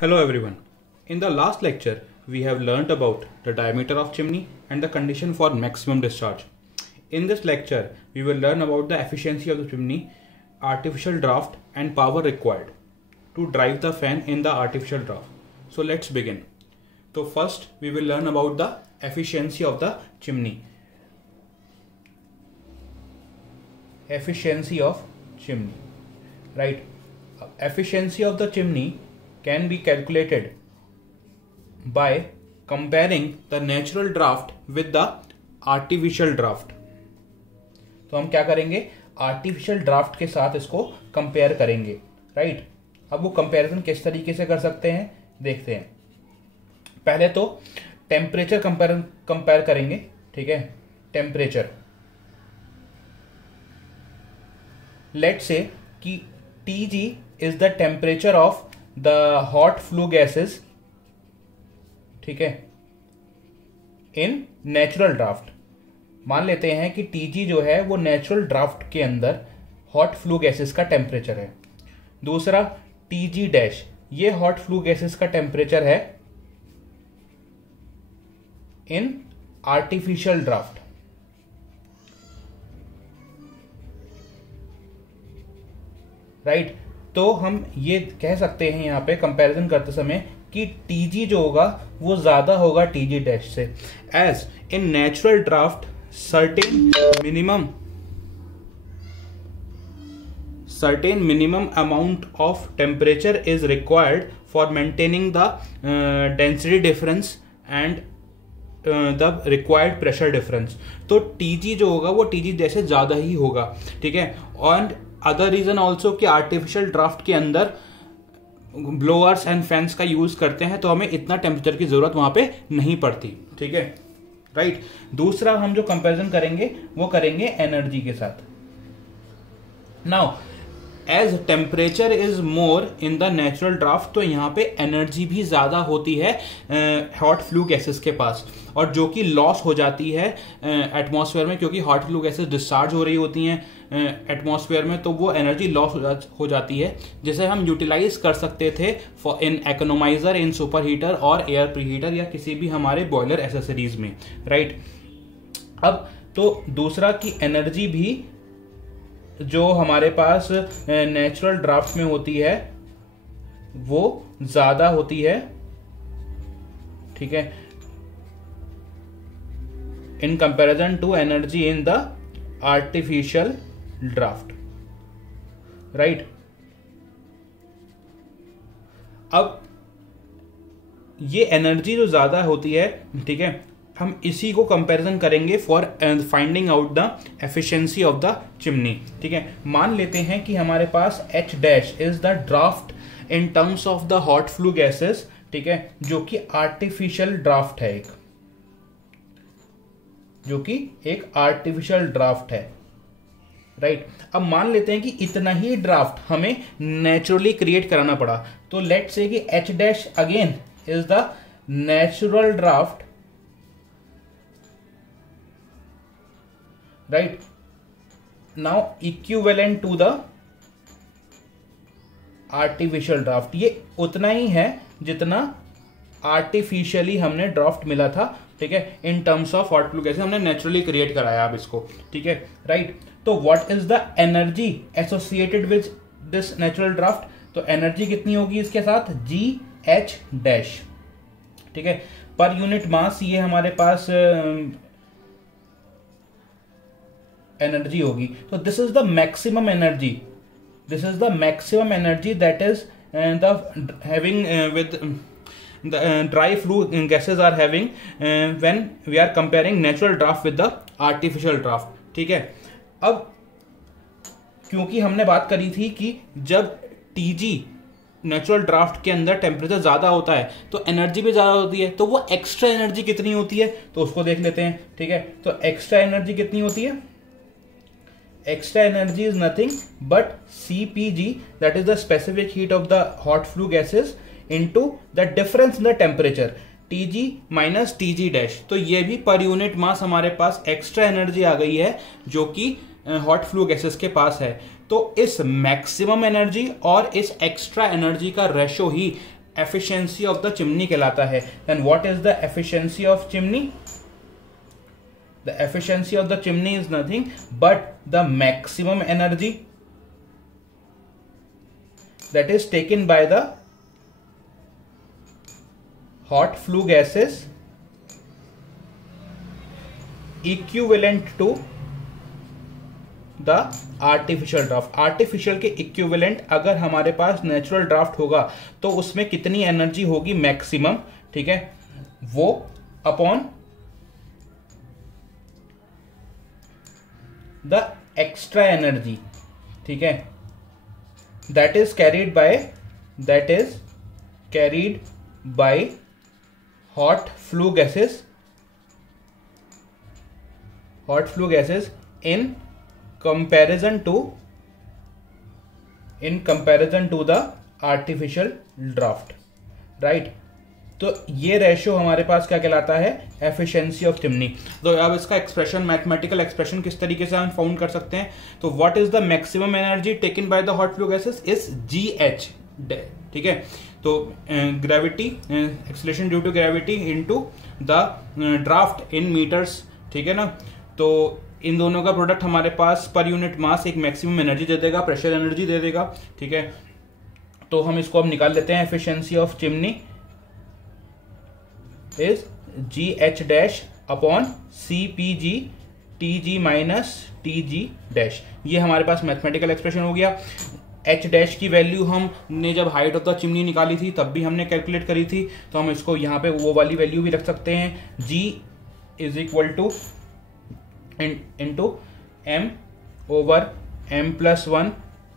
Hello everyone. In the last lecture, we have learnt about the diameter of chimney and the condition for maximum discharge. In this lecture, we will learn about the efficiency of the chimney, artificial draft and power required to drive the fan in the artificial draft. So let's begin. So first, we will learn about the efficiency of the chimney. Efficiency of chimney. Right. Efficiency of the chimney can be calculated by comparing the natural draft with the artificial draft. तो हम क्या करेंगे, artificial draft के साथ इसको compare करेंगे. Right. अब वो कंपैरिजन किस तरीके से कर सकते हैं देखते हैं. पहले तो टेम्परेचर कंपेयर करेंगे. ठीक है, टेम्परेचर. लेट्स से कि Tg is the temperature of the hot flue gases, ठीक है, in natural draft. मान लेते हैं कि Tg जो है वो नेचुरल ड्राफ्ट के अंदर हॉट फ्लू गैसेस का टेम्परेचर है. दूसरा Tg डैश, ये हॉट फ्लू गैसेस का टेम्परेचर है इन आर्टिफिशियल ड्राफ्ट. राइट. तो हम ये कह सकते हैं यहां पे कंपैरिजन करते समय कि Tg जो होगा वो ज्यादा होगा Tg डैश से. As in natural draught certain minimum amount of temperature is required for maintaining the density difference and the required pressure difference. तो Tg जो होगा वो Tg डैश से ज्यादा ही होगा. ठीक है. और अदर रीजन ऑल्सो कि आर्टिफिशियल ड्राफ्ट के अंदर ब्लोअर्स एंड फैंस का यूज करते हैं तो हमें इतना टेम्परेचर की जरूरत वहां पे नहीं पड़ती. ठीक है. राइट. दूसरा हम जो कंपैरिजन करेंगे वो करेंगे एनर्जी के साथ. Now as temperature is more in the natural draught, तो यहाँ पे एनर्जी भी ज्यादा होती है हॉट फ्लू गैसेस के पास, और जो कि लॉस हो जाती है एटमॉस्फेयर में, क्योंकि हॉट फ्लू गैसेस डिस्चार्ज हो रही होती हैं एटमॉस्फेयर में, तो वो एनर्जी लॉस हो जाती है जिसे हम यूटिलाइज कर सकते थे for in economiser, in super heater और एयर प्रीहीटर या किसी भी हमारे बॉयलर एसेसरीज में. राइट. अब तो दूसरा की एनर्जी भी जो हमारे पास नेचुरल ड्राफ्ट में होती है वो ज्यादा होती है. ठीक है, in comparison to energy in the artificial draught. Right. अब ये एनर्जी जो ज्यादा होती है, ठीक है, हम इसी को कंपैरिजन करेंगे for finding out the efficiency of the chimney. ठीक है. मान लेते हैं कि हमारे पास H dash is the draught in terms of the hot flue gases. ठीक है, जो कि आर्टिफिशियल ड्राफ्ट है, जो कि एक आर्टिफिशियल ड्राफ्ट है. राइट. अब मान लेते हैं कि इतना ही ड्राफ्ट हमें नेचुरली क्रिएट कराना पड़ा. तो लेट्स से कि H dash again is the natural draught. Right. Now equivalent to the artificial draught. ये उतना ही है जितना आर्टिफिशियली हमने ड्राफ्ट मिला था. ठीक है, in terms of hot flue gases हमने नेचुरली क्रिएट कराया अब इसको. ठीक है. राइट. तो what is the energy associated with this natural draught. तो एनर्जी कितनी होगी इसके साथ, GH डैश. ठीक है. पर यूनिट मास ये हमारे पास एनर्जी होगी. तो this is the maximum energy. This is the maximum energy that is the having with the dry flue gases are having when we are comparing natural draft with the artificial draft. ठीक है. अब क्योंकि हमने बात करी थी कि जब Tg नेचुरल ड्राफ्ट के अंदर टेम्परेचर ज्यादा होता है तो एनर्जी भी ज्यादा होती है. तो वो एक्स्ट्रा एनर्जी कितनी होती है तो उसको देख लेते हैं. ठीक है. तो एक्स्ट्रा एनर्जी कितनी होती है. Extra energy is nothing but CPG, that is the specific heat of the hot flue gases into the difference in the temperature, Tg minus Tg dash. तो ये भी पर यूनिट मास हमारे पास extra energy आ गई है जो कि hot flue gases के पास है. तो इस मैक्सिमम एनर्जी और इस एक्स्ट्रा एनर्जी का रेशो ही एफिशिएंसी ऑफ द चिमनी कहलाता है। Then what is the efficiency of chimney? The efficiency of the chimney is nothing but the maximum energy that is taken by the hot flue gases equivalent to the artificial draft। Artificial के equivalent अगर हमारे पास natural draft होगा तो उसमें कितनी energy होगी maximum, ठीक है, वो अपॉन द एक्स्ट्रा एनर्जी, ठीक है, that is carried by hot flue gases in comparison to the artificial draft, right? तो ये रेशियो हमारे पास क्या कहलाता है? Efficiency of chimney. तो अब इसका एक्सप्रेशन, मैथमेटिकल एक्सप्रेशन किस तरीके से हम फाउंड कर सकते हैं? तो what is the maximum energy taken by the hot flue gases is GH, ठीक है। तो gravity, acceleration due to gravity into the draught in metres, ठीक है ना। तो इन दोनों का प्रोडक्ट हमारे पास पर यूनिट मास एक मैक्सिमम एनर्जी दे देगा, प्रेशर एनर्जी दे देगा, ठीक है। तो हम इसको अब निकाल लेते हैं। Efficiency of chimney is GH dash upon CPG TG minus TG dash. ये हमारे पास मैथमेटिकल एक्सप्रेशन हो गया। H डैश की वैल्यू हमने जब हाइट ऑफ द चिमनी निकाली थी तब भी हमने कैलकुलेट करी थी, तो हम इसको यहाँ पे वो वाली वैल्यू भी रख सकते हैं। G is equal two into M over M+1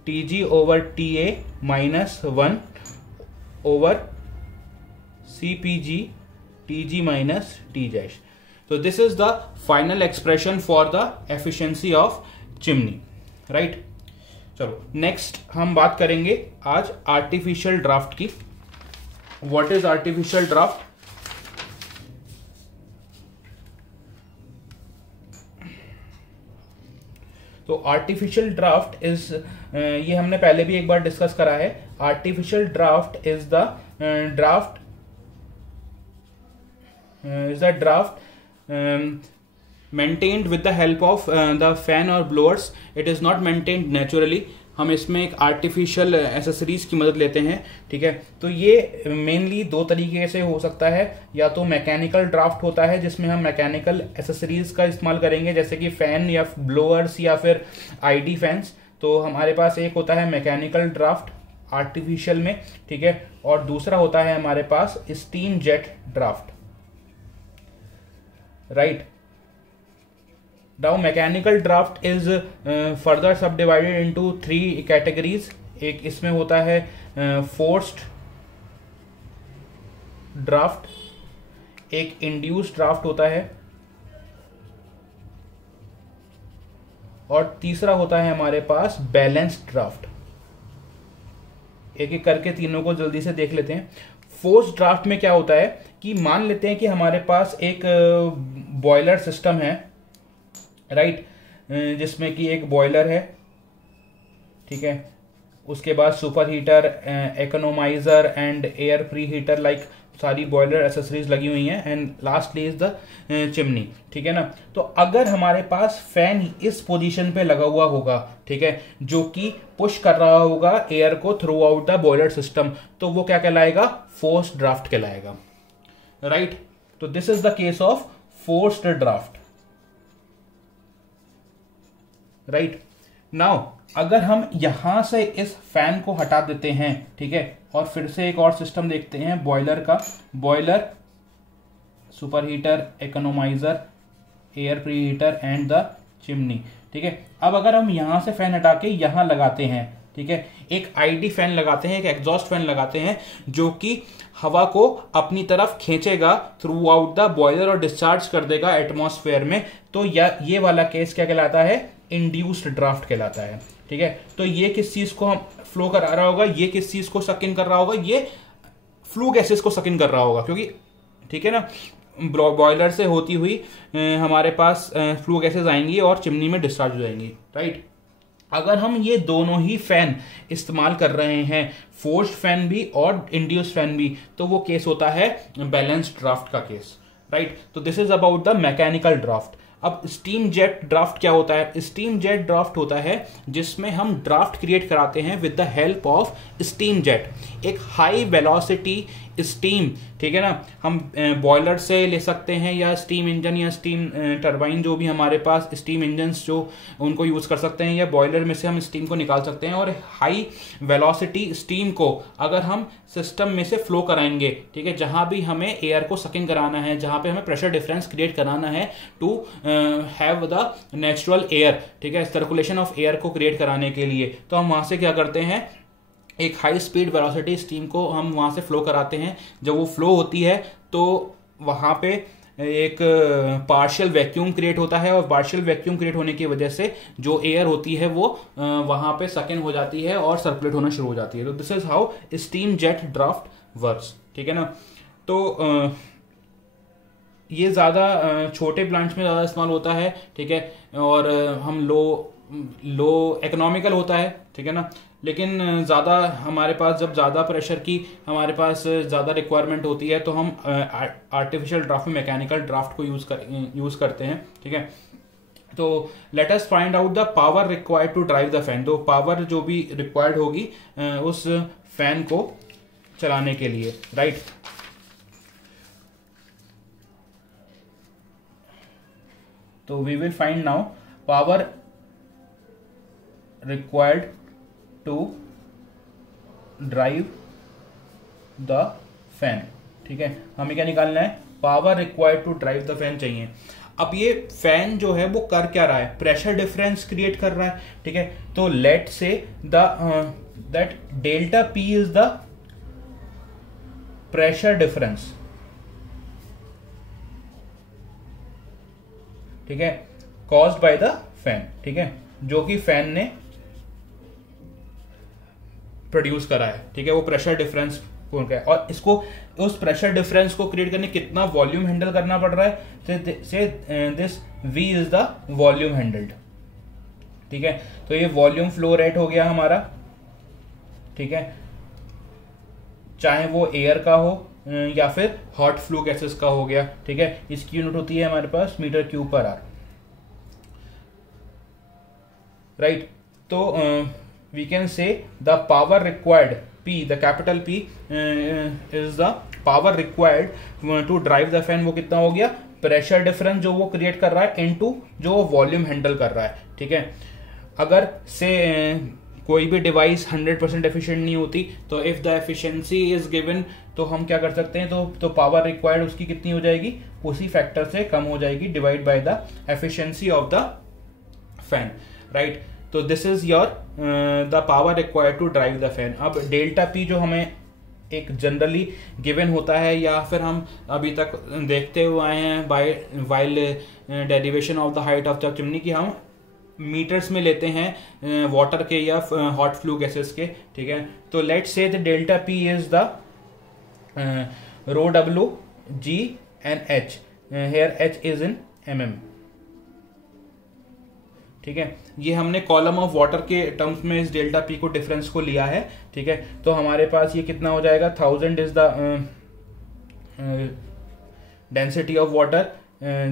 TG over TA minus 1 over CPG TG minus T dash। So this is the final expression for the efficiency of chimney, right? चलो next हम बात करेंगे आज artificial draft की। What is artificial draft? तो artificial draft is, ये हमने पहले भी एक बार डिस्कस करा है। Artificial draft is the draft maintained with the help of the fan or blowers। It is not maintained naturally। हम इसमें एक आर्टिफिशियल एसेसरीज की मदद लेते हैं, ठीक है। तो ये मेनली दो तरीके से हो सकता है, या तो मैकेनिकल ड्राफ्ट होता है जिसमें हम मैकेनिकल एसेसरीज का इस्तेमाल करेंगे, जैसे कि फैन या ब्लोअर्स या फिर ID फैंस। तो हमारे पास एक होता है मैकेनिकल ड्राफ्ट आर्टिफिशियल में, ठीक है, और दूसरा होता है हमारे पास steam jet draft, right? Now mechanical draft is further subdivided into 3 categories। एक इसमें होता है forced draft, एक induced draft होता है, और तीसरा होता है हमारे पास बैलेंस्ड ड्राफ्ट। एक एक करके तीनों को जल्दी से देख लेते हैं। फोर्स ड्राफ्ट में क्या होता है कि मान लेते हैं कि हमारे पास एक बॉयलर सिस्टम है, राइट, जिसमें कि एक बॉयलर है, ठीक है, उसके बाद super heater, economiser and air pre heater, like सारी बॉयलर एसेसरीज लगी हुई हैं, and lastly is the chimney, ठीक है ना। तो अगर हमारे पास फैन इस पोजीशन पे लगा हुआ होगा, ठीक है, जो कि पुश कर रहा होगा एयर को through out the boiler system, तो वो क्या कहलाएगा? फोर्स्ड ड्राफ्ट कहलाएगा, राइट। तो this is the case of forced draft, right. Now अगर हम यहां से इस फैन को हटा देते हैं, ठीक है, और फिर से एक और सिस्टम देखते हैं बॉयलर का, boiler, super heater, economiser, air pre heater and the chimney, ठीक है। अब अगर हम यहां से फैन हटा के यहां लगाते हैं, ठीक है, एक ID फैन लगाते हैं, एक एग्जॉस्ट फैन लगाते हैं, जो कि हवा को अपनी तरफ खींचेगा थ्रू आउट द बॉयलर और डिस्चार्ज कर देगा एटमॉस्फेयर में, तो ये वाला केस क्या कहलाता है? इंड्यूस्ड ड्राफ्ट कहलाता है, ठीक है। तो ये किस चीज को हम फ्लो करा रहा होगा? ये किस चीज को सक इन कर रहा होगा? ये फ्लू गैसेस को सक इन कर रहा होगा, क्योंकि, ठीक है ना, बॉयलर से होती हुई हमारे पास फ्लू गैसेस आएंगी और चिमनी में डिस्चार्ज हो जाएंगी, राइट। अगर हम ये दोनों ही फैन इस्तेमाल कर रहे हैं, फोर्स्ड फैन भी और इंड्यूस्ड फैन भी, तो वो केस होता है बैलेंस्ड ड्राफ्ट का केस, राइट। तो this is about the mechanical draft. अब स्टीम जेट ड्राफ्ट क्या होता है? स्टीम जेट ड्राफ्ट होता है जिसमें हम ड्राफ्ट क्रिएट कराते हैं with the help of steam jet. एक हाई वेलोसिटी स्टीम, ठीक है ना, हम बॉयलर से ले सकते हैं या स्टीम इंजन या स्टीम टरबाइन, जो भी हमारे पास स्टीम इंजन्स जो उनको यूज कर सकते हैं, या बॉयलर में से हम स्टीम को निकाल सकते हैं। और हाई वेलोसिटी स्टीम को अगर हम सिस्टम में से फ्लो कराएंगे, ठीक है, जहां भी हमें एयर को सकिंग कराना है, जहां पे हमें प्रेशर डिफरेंस क्रिएट कराना है to have the natural air, ठीक है, सर्कुलेशन ऑफ एयर को क्रिएट कराने के लिए, तो हम वहां से क्या करते हैं, एक हाई स्पीड वेलोसिटी स्टीम को हम वहां से फ्लो कराते हैं। जब वो फ्लो होती है तो वहां पे एक पार्शियल वैक्यूम क्रिएट होता है, और पार्शियल वैक्यूम क्रिएट होने की वजह से जो एयर होती है वो वहां पे सकिन हो जाती है और सर्कुलेट होना शुरू हो जाती है। तो this is how steam jet draft works, ठीक है ना। तो ये ज़्यादा छोटे प्लांट्स में ज़्यादा इस्तेमाल होता है, ठीक है, और हम लो इकोनॉमिकल होता है, ठीक है ना। लेकिन ज़्यादा हमारे पास जब ज़्यादा प्रेशर की हमारे पास ज़्यादा रिक्वायरमेंट होती है तो हम आर्टिफिशियल ड्राफ्ट में मैकेनिकल ड्राफ्ट को यूज़ करते हैं, ठीक है। तो let us find out the power required to drive the fan. तो पावर जो भी रिक्वायर्ड होगी उस फैन को चलाने के लिए, राइट। तो we will find now power required to drive the fan, ठीक है। हमें क्या निकालना है? Power required to drive the fan चाहिए। अब ये फैन जो है वो कर क्या रहा है? प्रेशर डिफरेंस क्रिएट कर रहा है, ठीक है। तो let say that delta P is the pressure difference, ठीक है, कॉज्ड बाय द फैन, ठीक है, जो कि फैन ने प्रोड्यूस करा है, ठीक है, वो प्रेशर डिफरेंस कौन का है। और इसको उस प्रेशर डिफरेंस को क्रिएट करने कितना वॉल्यूम हैंडल करना पड़ रहा है? से this V is the volume handled, ठीक है। तो ये वॉल्यूम फ्लो रेट हो गया हमारा, ठीक है, चाहे वो एयर का हो या फिर हॉट फ्लू गैसेस का हो गया, ठीक है। इसकी यूनिट होती है हमारे पास metre cube per hour, right. तो we can say the power required P, the capital P is the power required to drive the fan। वो कितना हो गया? प्रेशर डिफरेंस जो वो क्रिएट कर रहा है इनटू जो वॉल्यूम हैंडल कर रहा है, ठीक है। अगर से कोई भी डिवाइस 100% एफिशिएंट नहीं होती तो if the efficiency is given तो हम क्या कर सकते हैं, तो पावर रिक्वायर्ड उसकी कितनी हो जाएगी? उसी फैक्टर से कम हो जाएगी, divide by the efficiency of the fan, right. तो this is your the power required to drive the fan. अब डेल्टा पी जो हमें एक जनरली गिवन होता है या फिर हम अभी तक देखते हुए आए हैं by while derivation of the height of the chimney, कि हम मीटर्स में लेते हैं वाटर के या हॉट फ्लू गैसेस के, ठीक है। तो let say the delta P is the rho W G and H, here H is in mm, ठीक है। ये हमने कॉलम ऑफ वाटर के टर्म्स में इस डेल्टा पी को डिफरेंस को लिया है, ठीक है। तो हमारे पास ये कितना हो जाएगा? 1000 is the density of water,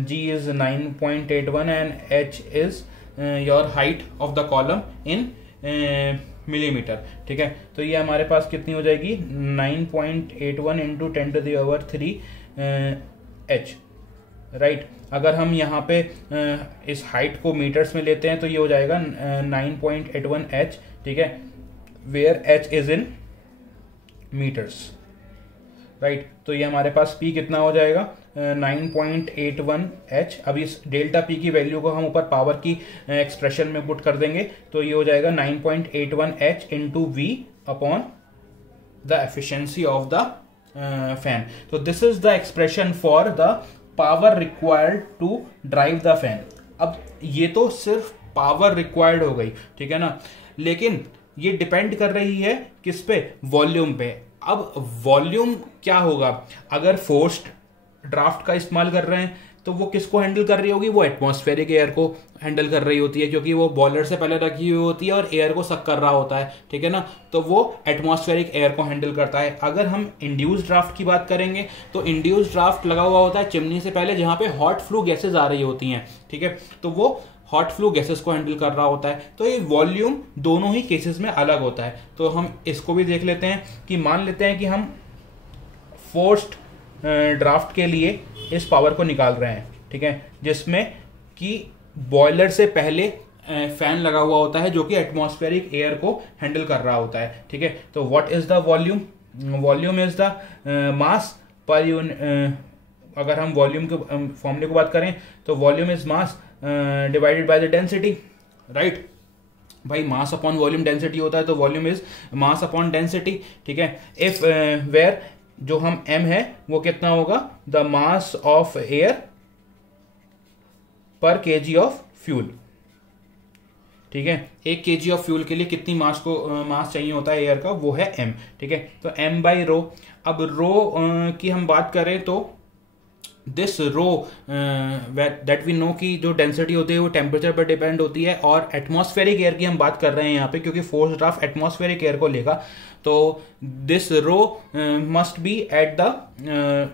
G is 9.81 and H is your height of the column in millimetre, ठीक है। तो ये हमारे पास कितनी हो जाएगी? 9.81 इंटू 10⁻³ H, राइट। अगर हम यहाँ पे इस हाइट को मीटर्स में लेते हैं तो ये हो जाएगा 9.81 H, ठीक है, where H is in metres, right. तो ये हमारे पास P कितना हो जाएगा? 9.81 H। अब इस डेल्टा P की वैल्यू को हम ऊपर पावर की एक्सप्रेशन में पुट कर देंगे तो ये हो जाएगा 9.81 H into V upon the efficiency of the fan. तो this is the expression for the power required to drive the fan. अब ये तो सिर्फ पावर रिक्वायर्ड हो गई, ठीक है ना, लेकिन ये डिपेंड कर रही है किस पे? वॉल्यूम पे। अब वॉल्यूम क्या होगा? अगर फोर्स्ड ड्राफ्ट का इस्तेमाल कर रहे हैं तो वो किसको हैंडल कर रही होगी, वो एटमॉस्फेरिक एयर को हैंडल कर रही होती है, क्योंकि वो बॉयलर से पहले रखी हुई होती है और एयर को सक कर रहा होता है, ठीक है ना। तो वो एटमॉस्फेरिक एयर को हैंडल करता है। अगर हम इंड्यूस्ड ड्राफ्ट की बात करेंगे तो इंड्यूस्ड ड्राफ्ट लगा हुआ होता है चिमनी से पहले, जहां पे हॉट फ्लू गैसेज आ रही होती हैं, ठीक है। तो वो हॉट फ्लू गैसेस को हैंडल कर रहा होता है। तो ये वॉल्यूम दोनों ही केसेस में अलग होता है। तो हम इसको भी देख लेते हैं कि मान लेते हैं कि हम फोर्स्ड ड्राफ्ट के लिए इस पावर को निकाल रहे हैं, ठीक है, जिसमें कि बॉयलर से पहले फैन लगा हुआ होता है जो कि एटमॉस्फेरिक एयर को हैंडल कर रहा होता है, ठीक है। तो what is the volume, volume is the mass per unit. अगर हम वॉल्यूम के फॉर्मूले को बात करें तो volume is mass divided by the density, right. भाई मास अपॉन वॉल्यूम डेंसिटी होता है, तो volume is mass upon density, ठीक है। इफ वेयर जो हम m है वो कितना होगा, द मास ऑफ एयर पर केजी ऑफ फ्यूल, ठीक है। 1 kg ऑफ फ्यूल के लिए कितनी मास चाहिए होता है एयर का, वो है m, ठीक है। तो m बाई रो। अब रो की हम बात करें तो this rho that we know कि जो डेंसिटी होती है वो टेम्परेचर पर डिपेंड होती है, और एटमॉस्फेरिक एयर की हम बात कर रहे हैं यहाँ पे, क्योंकि फोर्स ड्राफ्ट एटमॉस्फेरिक एयर को लेगा। तो this rho must be at the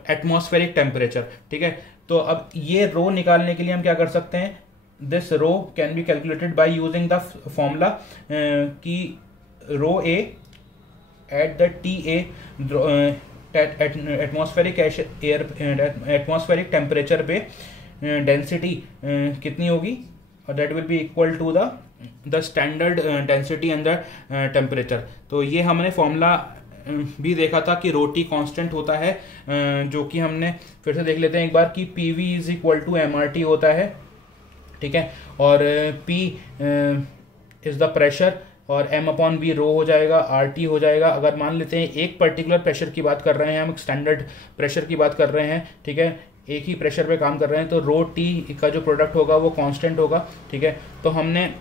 atmospheric temperature, ठीक है। तो अब ये रो निकालने के लिए हम क्या कर सकते हैं, this rho can be calculated by using the formula कि rho A at the T A atmospheric air atmospheric temperature पे डेंसिटी कितनी होगी, और that will be equal to the standard density and the temperature. तो ये हमने formula भी देखा था कि रो टी कॉन्स्टेंट होता है, जो कि हमने फिर से देख लेते हैं एक बार कि P V is equal to M R T होता है, ठीक है। और P इज द प्रेशर और m अपॉन बी रो हो जाएगा, RT हो जाएगा। अगर मान लेते हैं एक पर्टिकुलर प्रेशर की बात कर रहे हैं, हम एक स्टैंडर्ड प्रेशर की बात कर रहे हैं, ठीक है, एक ही प्रेशर पे काम कर रहे हैं, तो रो टी का जो प्रोडक्ट होगा वो कांस्टेंट होगा, ठीक है। तो हमने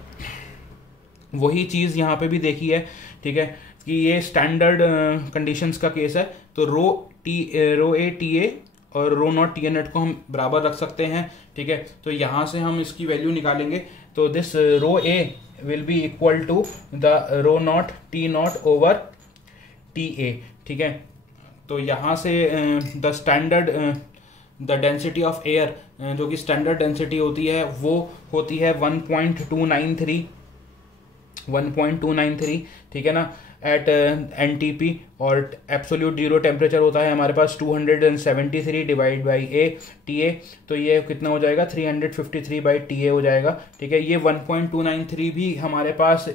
वही चीज़ यहाँ पे भी देखी है, ठीक है, कि ये स्टैंडर्ड कंडीशंस का केस है। तो रो ए टी ए और रो नॉट टी ए नेट को हम बराबर रख सकते हैं, ठीक है। तो यहाँ से हम इसकी वैल्यू निकालेंगे। तो this rho A will be equal to the rho not T not over T A, ठीक है। तो यहाँ से the standard the density of air जो कि स्टैंडर्ड डेंसिटी होती है वो होती है 1.293, ठीक है ना, एट NTP, और एब्सोल्यूट जीरो टेम्परेचर होता है हमारे पास 273 डिवाइड बाई TA। तो ये कितना हो जाएगा, 353 बाई TA हो जाएगा, ठीक है। ये 1.293 भी हमारे पास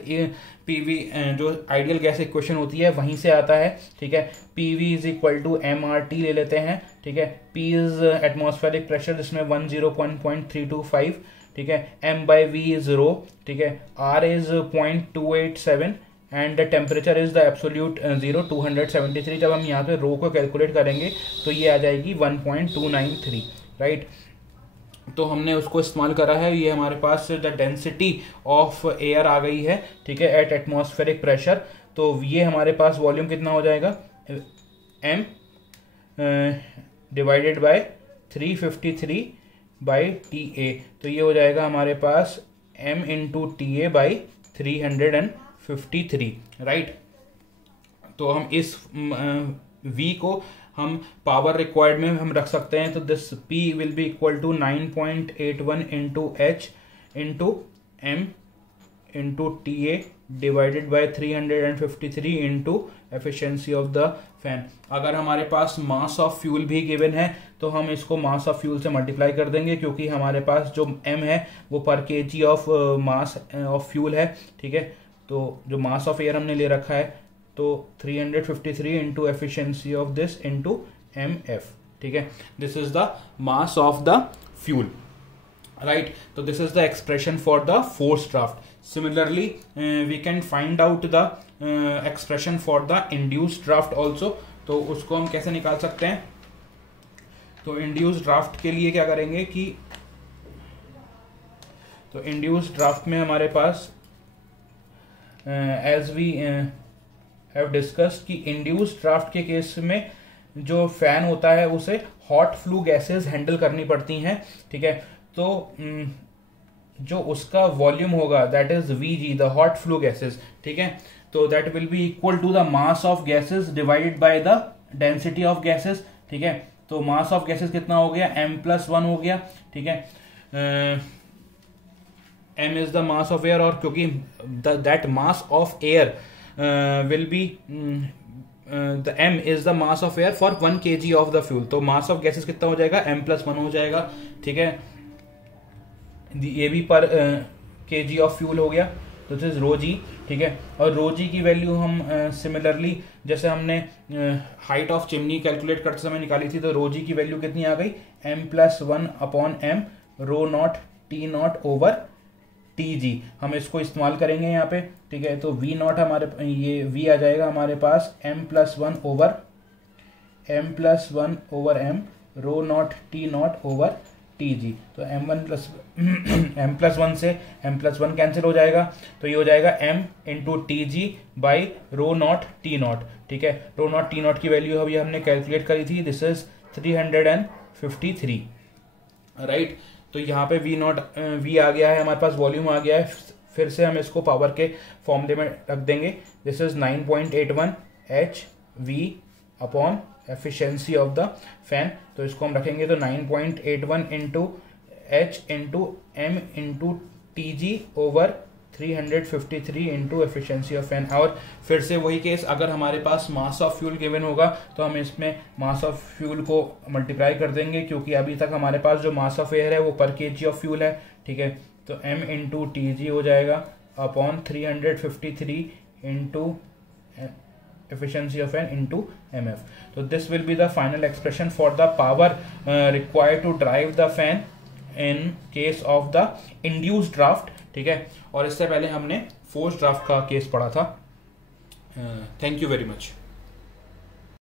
PV जो आइडियल गैस इक्वेशन होती है वहीं से आता है, ठीक है। PV is equal to MRT ले लेते हैं, ठीक है। P इज एटमॉस्फेरिक प्रेशर जिसमें 101.325, ठीक है। M बाई V इज रो, ठीक है। R is 0.287 and the temperature is the absolute zero 273। जब हम यहाँ पे रो को कैलकुलेट करेंगे तो ये आ जाएगी 1.293, राइट। तो हमने उसको इस्तेमाल करा है, ये हमारे पास द डेंसिटी ऑफ एयर आ गई है, ठीक है, एट एटमॉस्फेरिक प्रेशर। तो ये हमारे पास वॉल्यूम कितना हो जाएगा, m divided by 353 by TA। तो ये हो जाएगा हमारे पास m into TA by 353, right. तो हम इस V को हम पावर रिक्वायर्ड में हम रख सकते हैं। तो this P will be equal to 9.81 into H into M into TA divided by 353 into efficiency of the fan. अगर हमारे पास मास ऑफ फ्यूल भी गिवन है तो हम इसको मास ऑफ फ्यूल से मल्टीप्लाई कर देंगे, क्योंकि हमारे पास जो m है वो पर kg of mass of fuel है, ठीक है। तो जो मास ऑफ एयर हमने ले रखा है तो 353 into efficiency of this into mf, ठीक है। This is the mass of the fuel, right. तो this is the expression for the force draft. Similarly, we can find out the expression for the induced draft also। तो उसको हम कैसे निकाल सकते हैं, तो induced draft के लिए क्या करेंगे कि तो induced draft में हमारे पास as we have discussed कि induced draft के केस में जो फैन होता है उसे हॉट फ्लू गैसेस हैंडल करनी पड़ती हैं, ठीक है। तो जो उसका वॉल्यूम होगा that is Vg, the hot flue gases, ठीक है। तो that will be equal to the mass of gases divided by the density of gases, ठीक है। तो मास ऑफ गैसेस कितना हो गया, m+1 हो गया, ठीक है। m is the mass of air, और क्योंकि that mass of air will be the m is the mass of air for 1 kg of the fuel, तो मास ऑफ गैसेस कितना हो जाएगा, m+1 हो जाएगा, ठीक है। ये भी पर kg ऑफ फ्यूल हो गया, तो दिस इज रो जी, ठीक है। और रो जी की वैल्यू हम सिमिलरली जैसे हमने हाइट ऑफ चिमनी कैलकुलेट करते समय निकाली थी, तो रो जी की वैल्यू कितनी आ गई, m+1/m rho not T not over T G, हम इसको इस्तेमाल करेंगे यहाँ पे, ठीक है। तो वी नॉट हमारे ये वी आ जाएगा हमारे पास m+1 over m rho not T not over T G. तो m+1 से m+1 कैंसिल हो जाएगा, तो ये हो जाएगा m into T G by rho not T not, ठीक है। रो नॉट टी नॉट की वैल्यू अभी हमने कैलकुलेट करी थी, दिस इज 353, राइट। तो यहाँ पे वी नॉट वी आ गया है हमारे पास, वॉल्यूम आ गया है, फिर से हम इसको पावर के फॉर्मूले में रख देंगे, this is 9.81 HV upon efficiency of the fan. तो इसको हम रखेंगे तो 9.81 into H into M into T G over 353 into efficiency of fan. और फिर से वही केस, अगर हमारे पास मास ऑफ फ्यूल गिवन होगा तो हम इसमें मास ऑफ फ्यूल को मल्टीप्लाई कर देंगे, क्योंकि अभी तक हमारे पास जो मास ऑफ एयर है वो पर kg ऑफ फ्यूल है, ठीक है। तो m इंटू टी जी हो जाएगा upon 353 into efficiency of fan into mf. So this will be the final expression for the power required to drive the fan in case of the induced draft, ठीक है। और इससे पहले हमने force draft का case पढ़ा था। Thank you very much.